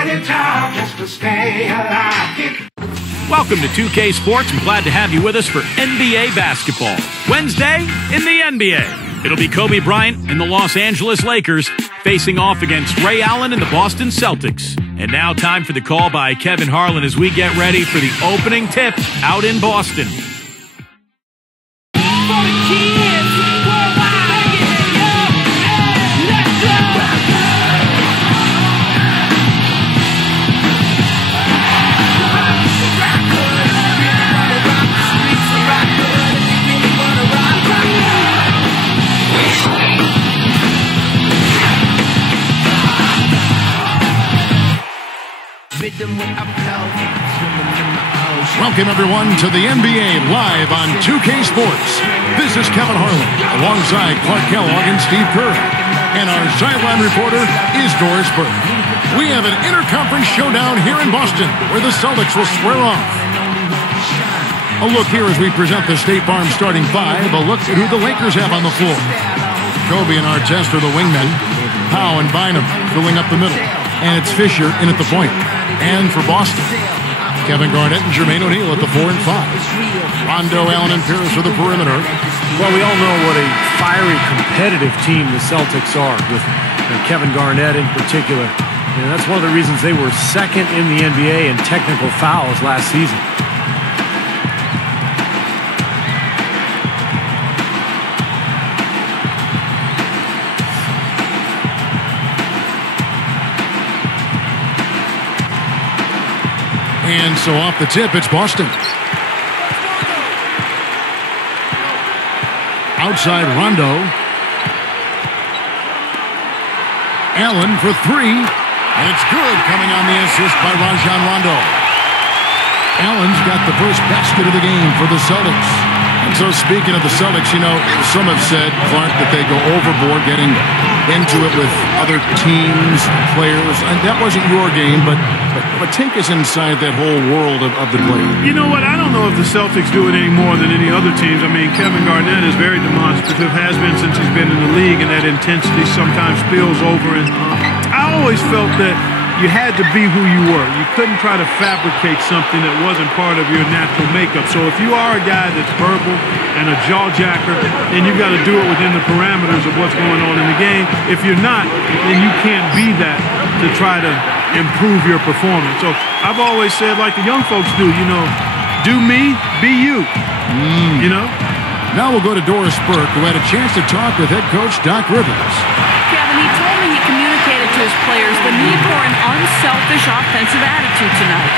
steady job just to stay alive. Welcome to 2K Sports. I'm glad to have you with us for NBA basketball. Wednesday in the NBA. It'll be Kobe Bryant and the Los Angeles Lakers facing off against Ray Allen and the Boston Celtics. And now time for the call by Kevin Harlan as we get ready for the opening tip out in Boston. Welcome, everyone, to the NBA live on 2K Sports. This is Kevin Harlan, alongside Clark Kellogg and Steve Kerr. And our sideline reporter is Doris Burke. We have an interconference showdown here in Boston, where the Celtics will square off. A look here as we present the State Farm starting five. A look at who the Lakers have on the floor. Kobe and Artest are the wingmen. Powell and Bynum filling up the middle. And it's Fisher in at the point. And for Boston, Kevin Garnett and Jermaine O'Neal at the 4 and 5. Rondo, Allen, and Pierce for the perimeter. Well, we all know what a fiery, competitive team the Celtics are, with Kevin Garnett in particular. And that's one of the reasons they were second in the NBA in technical fouls last season. And so off the tip, it's Boston. Outside Rondo. Allen for three. And it's good, coming on the assist by Rajon Rondo. Allen's got the first basket of the game for the Celtics. And so speaking of the Celtics, you know, some have said, Clark, that they go overboard getting into it with other teams, players. And that wasn't your game, but take us inside that whole world of the play. You know what? I don't know if the Celtics do it any more than any other teams. I mean, Kevin Garnett is very demonstrative, has been since he's been in the league, and that intensity sometimes spills over. And I always felt that you had to be who you were. You couldn't try to fabricate something that wasn't part of your natural makeup. So if you are a guy that's verbal and a jaw-jacker, then you've got to do it within the parameters of what's going on in the game. If you're not, then you can't be that to try to improve your performance. So I've always said, like the young folks do, you know, do me, be you, you know? Now we'll go to Doris Burke, who had a chance to talk with head coach Doc Rivers. Kevin, he told me he communicated to his players the need for an unselfish offensive attitude tonight.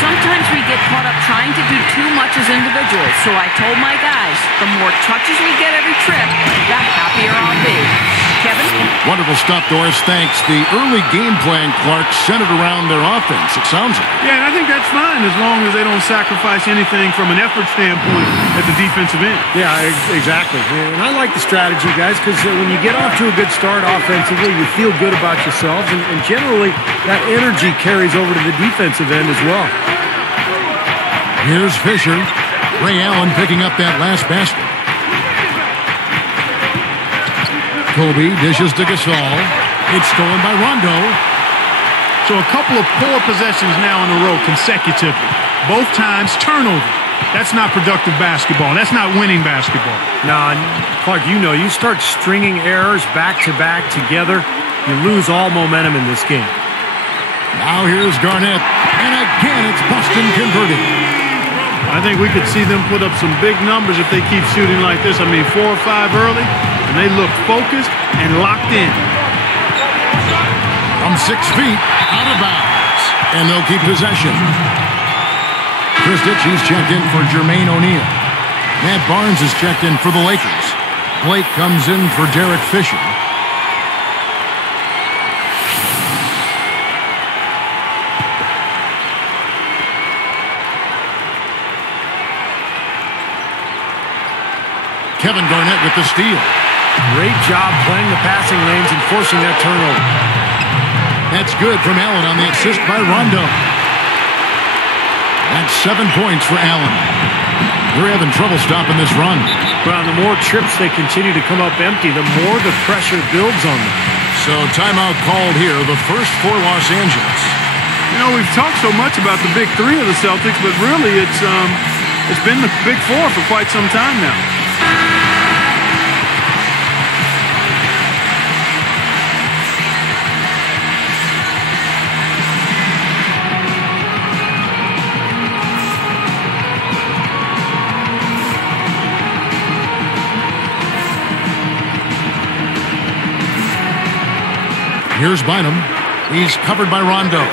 Sometimes we get caught up trying to do too much as individuals, so I told my guys, the more touches we get every trip, the happier I'll be. Kevin? Wonderful stuff, Doris. Thanks. The early game plan, Clark, centered around their offense, it sounds like. Yeah, and I think that's fine as long as they don't sacrifice anything from an effort standpoint at the defensive end. Yeah, exactly. And I like the strategy, guys, because when you get off to a good start offensively, you feel good about yourselves, and generally that energy carries over to the defensive end as well. Here's Fisher. Ray Allen picking up that last basket. Kobe dishes to Gasol. It's stolen by Rondo. So a couple of poor possessions now in a row consecutively. Both times turnover. That's not productive basketball. That's not winning basketball. No, Clark, you know, you start stringing errors back-to-back together, you lose all momentum in this game. Now here's Garnett. And again, it's Boston converting. I think we could see them put up some big numbers if they keep shooting like this. I mean, 4 or 5 early, and they look focused and locked in. From 6 feet, out of bounds. And they'll keep possession. Christitch's checked in for Jermaine O'Neal. Matt Barnes is checked in for the Lakers. Blake comes in for Derek Fisher. Kevin Garnett with the steal. Great job playing the passing lanes and forcing that turnover. That's good from Allen on the assist by Rondo. That's 7 points for Allen. They're having trouble stopping this run. Well, the more trips they continue to come up empty, the more the pressure builds on them. So timeout called here, the first for Los Angeles. You know, we've talked so much about the big three of the Celtics, but really it's been the big four for quite some time now. Here's Bynum. He's covered by Rondo.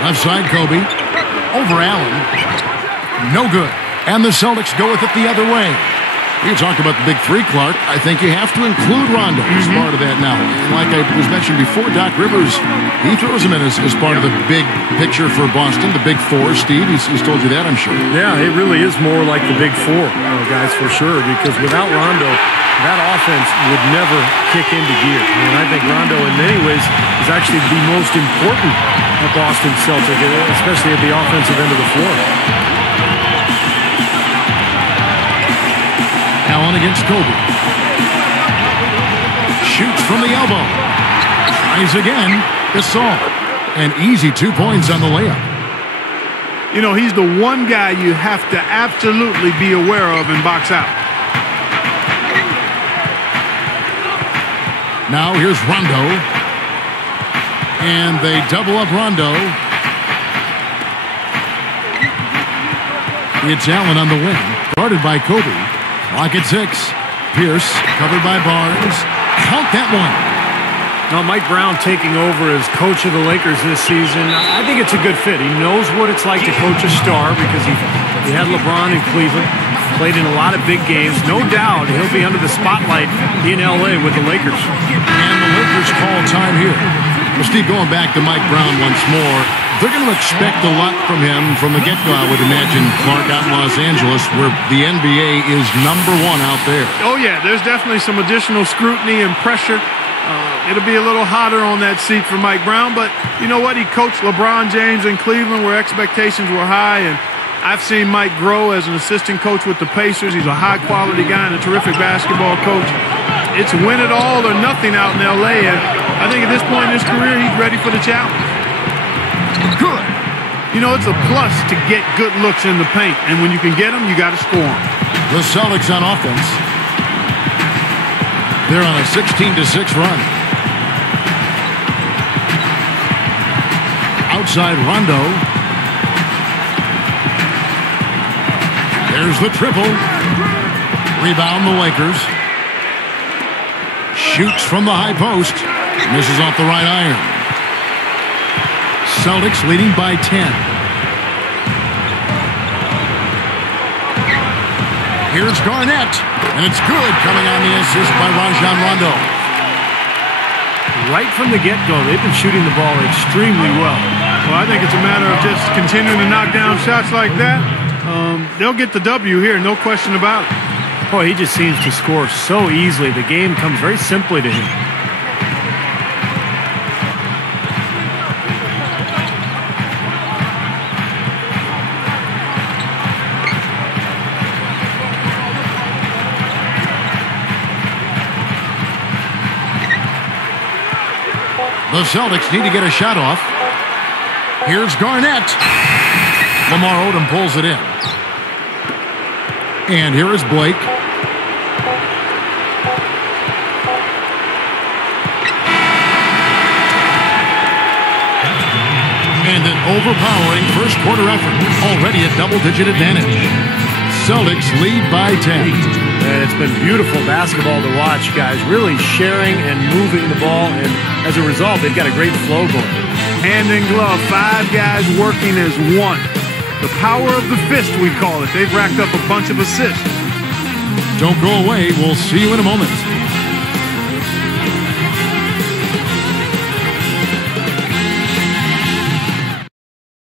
Left side, Kobe. Over Allen. No good. And the Celtics go with it the other way. You talked about the big three, Clark. I think you have to include Rondo as part of that now. And like I was mentioned before, Doc Rivers, he throws him in as part of the big picture for Boston, the big four. Steve, he's told you that, I'm sure. Yeah, it really is more like the big four, guys, for sure, because without Rondo, that offense would never kick into gear. And I think Rondo, in many ways, is actually the most important Boston Celtic, especially at the offensive end of the floor. Allen against Kobe. Shoots from the elbow. Tries again. Gasol. An easy 2 points on the layup. You know, he's the one guy you have to absolutely be aware of and box out. Now here's Rondo. And they double up Rondo. It's Allen on the wing. Guarded by Kobe. Clock at 6. Pierce covered by Barnes. Count that one. Now, Mike Brown taking over as coach of the Lakers this season, I think it's a good fit. He knows what it's like to coach a star because he had LeBron in Cleveland, played in a lot of big games. No doubt he'll be under the spotlight in L.A. with the Lakers. And the Lakers call time here. Well, Steve, going back to Mike Brown once more, they're going to expect a lot from him from the get-go, I would imagine, Clark, out in Los Angeles, where the NBA is #1 out there. Oh, yeah, there's definitely some additional scrutiny and pressure. It'll be a little hotter on that seat for Mike Brown, but you know what? He coached LeBron James in Cleveland where expectations were high, and I've seen Mike grow as an assistant coach with the Pacers. He's a high-quality guy and a terrific basketball coach. It's win it all or nothing out in L.A., and I think at this point in his career, he's ready for the challenge. Good. You know, it's a plus to get good looks in the paint, and when you can get them, you got to score them. The Celtics on offense. They're on a 16-6 run. Outside Rondo. There's the triple. Rebound the Lakers. Shoots from the high post. Misses off the right iron. Celtics leading by 10. Here's Garnett. And it's good, coming on the assist by Rajon Rondo. Right from the get-go, they've been shooting the ball extremely well. Well, I think it's a matter of just continuing to knock down shots like that. They'll get the W here, no question about it. Boy, he just seems to score so easily. The game comes very simply to him. The Celtics need to get a shot off. Here's Garnett. Lamar Odom pulls it in. And here is Blake. And an overpowering first quarter effort. Already a double-digit advantage. Celtics lead by 10. And it's been beautiful basketball to watch, guys. Really sharing and moving the ball. And as a result, they've got a great flow going. Hand in glove, 5 guys working as one. The power of the fist, we call it. They've racked up a bunch of assists. Don't go away. We'll see you in a moment.